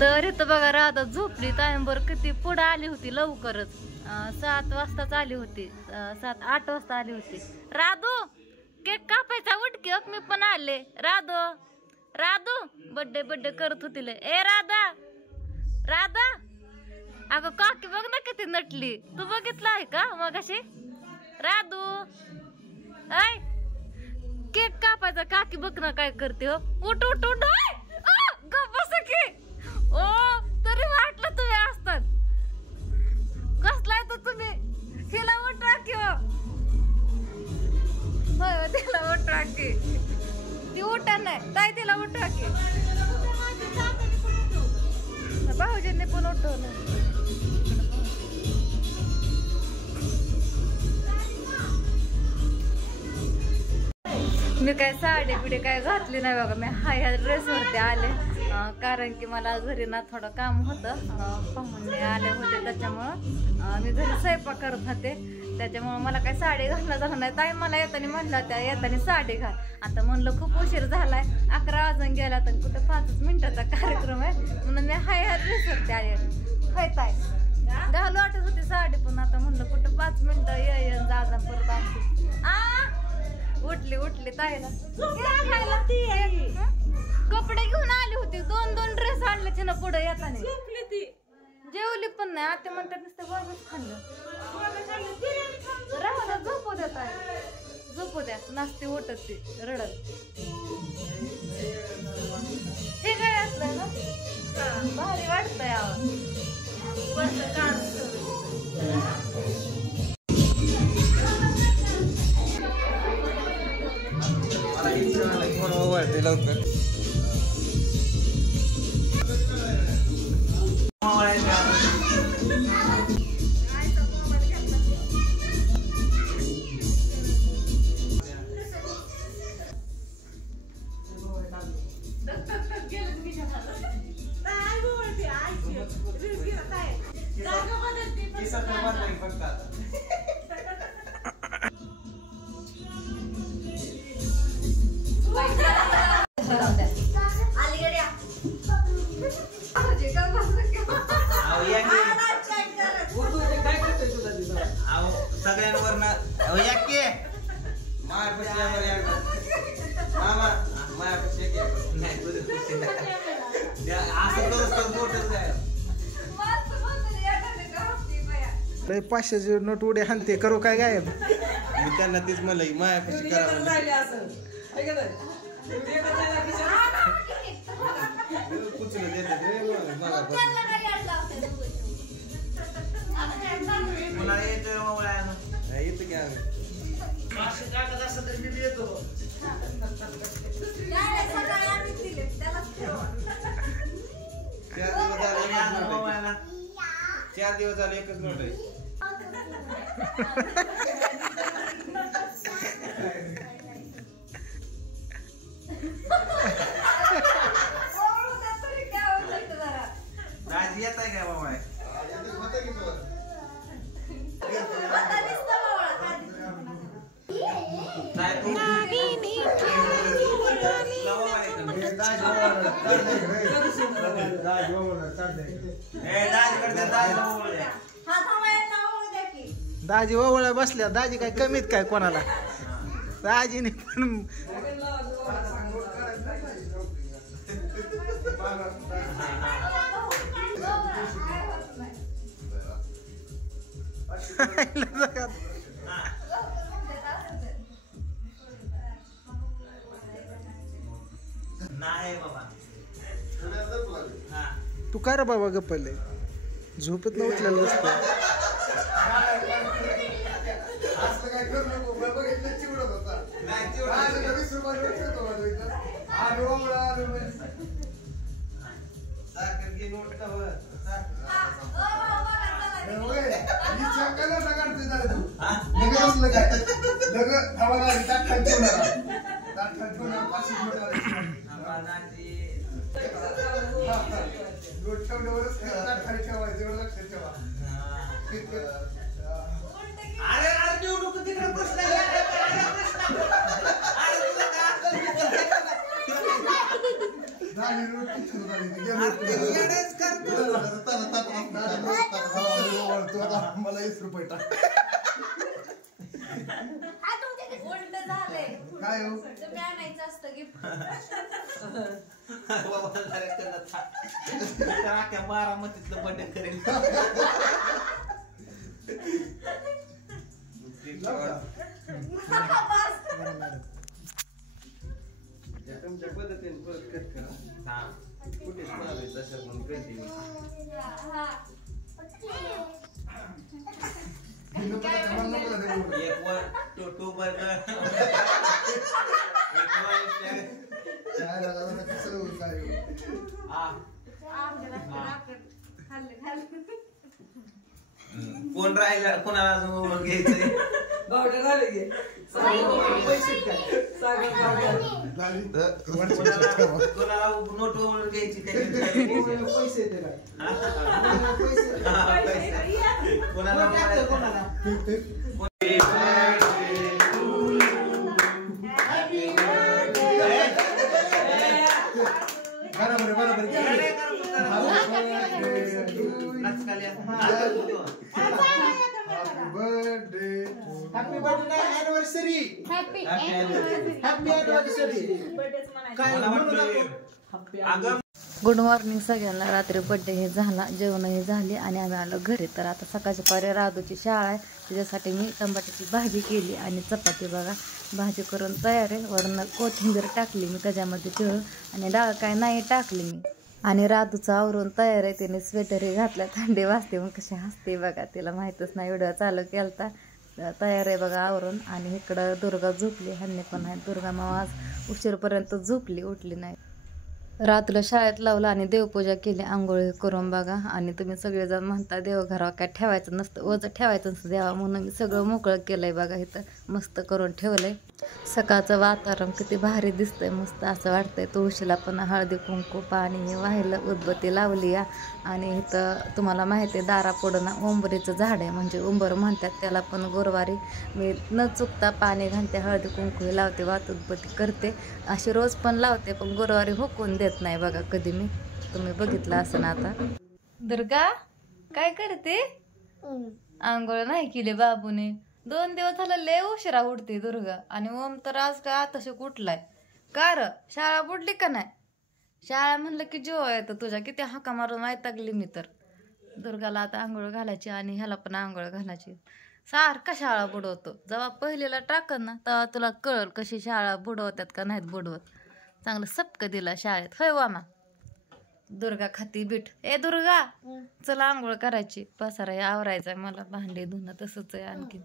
तर इथं बघा राधा झोपली टाइमवर किती पुढे आली होती लवकरच 7 वाजताच आली होती 7-8 वाजता आली होती. राधू केक कापायचा उठकी मी पण आले. राधू राधू बर्थडे करत होती. ए राधा राधा अगं काकी बघ ना किती नटली. तू बघितलं आहे का मग अशी राधू ऐ केक कापायचा काकी बघ ना काय करते. हो उठ उठ उठ बस की. ओ तरी वाटलं तुम्ही असतात कसलाय तर तुम्ही. तिला उठवा की होय तिला उठवा की. ती उठा नाही ताई तिला उठवा की. भाऊजींनी पण उठवलं. मी काय साडी बिडी काय घातली नाही बघा. मी ह्या ड्रेसवरती आले कारण की मला घरी ना थोडं काम होतं. पाहुणे आले होते त्याच्यामुळं मी घरी स्वयंपाक करत होते. त्याच्यामुळं मला काय साडी घालणं झालं नाही. ताई मला येताना म्हणलं त्या येताना साडी घाल. आता म्हणलं खूप उशीर झालाय 11 वाजून गेला तर कुठं 5 मिनिटाचा कार्यक्रम आहे म्हणून मी ह्या ड्रेसवरती आले. हाय ताई घालू वाटत होती साडी पण आता म्हणलं कुठं 5 मिनिटं ये जा परत आमची. उठली उठली ताईला कपडे घेऊन आली होती. 2 ड्रेस आणले तिनं पुढे येताना. जेवली पण नाही आता म्हणतात नुसतं बरंच खाल्लं. राहू झोपू द्या ताई झोपू द्या. नाचते उठत ती रडत. हे काय असलं ना भारी वाटतंय आवाज. लवकर सगळ्यांवर लय 500चे नोट उडे हाणते करू काय गायब. मी त्यांना तेच म्हणलं मायापाशी करावं. येतो की आम्ही चार दिवस झाले एकच नोट आहे. राजी येत आहे काय बाबा दाजी ओवळ्या बसल्या. दाजी काय कमीत काय कोणाला. दाजीने पण तू काय रे बाबा गप्पले झोपेत न उठलेलं असतं. मला 20 रुपये टाक. उलट झाले काय हो तुम्ही आणायचं असतं गिफ्ट. बारामतीतलं बड्डे करेल. तुमच्या पद्धतीने परत कट करा. कुठेच मारायचं तसं म्हणून कंटिन्यू. एक वर टू बर्गर. कोण राहिला कोणाला अजून घ्यायचंय. कोणाला नोट वळून घ्यायची पैसे येते काय कोणाला happy birthday anniversary. Happy anniversary. काय गुड मॉर्निंग सगळ्यांना. रात्री बड्डे हे झाला, जेवणही झाली आणि आम्ही आलो घरी. तर आता सकाळच्या पारी राधूची शाळा आहे, त्याच्यासाठी मी टमाट्याची भाजी केली आणि चपाती बघा भाजी करून तयार आहे. वरून कोथिंबीर टाकली मी त्याच्यामध्ये पिळून आणि डाळ काय नाही टाकली मी. आणि राधूचं आवरून तयार आहे, तिने स्वेटरही घातला. थंडी वाजते मग कशी हसते बघा, तिला माहीतच नाही व्हिडिओ चालू केलता. तयार आहे बघा आवरून. आणि इकडं दुर्गा झोपली, ह्यांनी पण आहे. दुर्गा मामा आज उशीरपर्यंत झोपली, उठली नाही. रात्रीला शाळेत लावलं आणि देवपूजा केली आंघोळी करून बघा. आणि तुम्ही सगळेजण म्हणता देवघरावर काय ठेवायचं नसतं, ओझं ठेवायचं नसतं देवा, म्हणून मी सगळं मोकळं केलंय बघा. इथं मस्त करून ठेवलंय. सकाळचं वातावरण किती भारी दिसतंय, मस्त असं वाटतंय. तुळशीला पण हळदी कुंकू पाणी वाहिलं, उदबत्ती लावली या. आणि इथं तुम्हाला माहिती आहे दारापुढं ना उंबरीचं झाड आहे, म्हणजे उंबर म्हणतात त्याला. पण गुरुवारी मी न चुकता पाणी घालते, हळदी कुंकू लावते, वात उदबत्ती करते. अशी रोज पण लावते, पण गुरुवारी हुकून देत नाही बघा कधी मी. तुम्ही बघितलं असं ना. आता दुर्गा काय करते? आंघोळ नाही केली बाबूने. 2 दिवस झालं लय उशिरा उठते दुर्गा. आणि ओम तर आज काय आताशी कुठलाय का र? शाळा बुडली का नाही? शाळा म्हणलं की जीव येतं तुझ्या. किती हाका मारून वैतागली मी तर. दुर्गाला आता आंघोळ घालायची आणि ह्याला पण आंघोळ घालायची. सारखा शाळा बुडवतो. जेव्हा पहिलीला टाकन ना तेव्हा तुला कळल कशी शाळा बुडवतात का नाहीत बुडवत. चांगलं सपकं दिला शाळेत. होय वामा? दुर्गा खाती बीट. ए दुर्गा चला आंघोळ करायची, पसारा आवरायचा मला, भांडे धुणं तसंच आहे आणखी.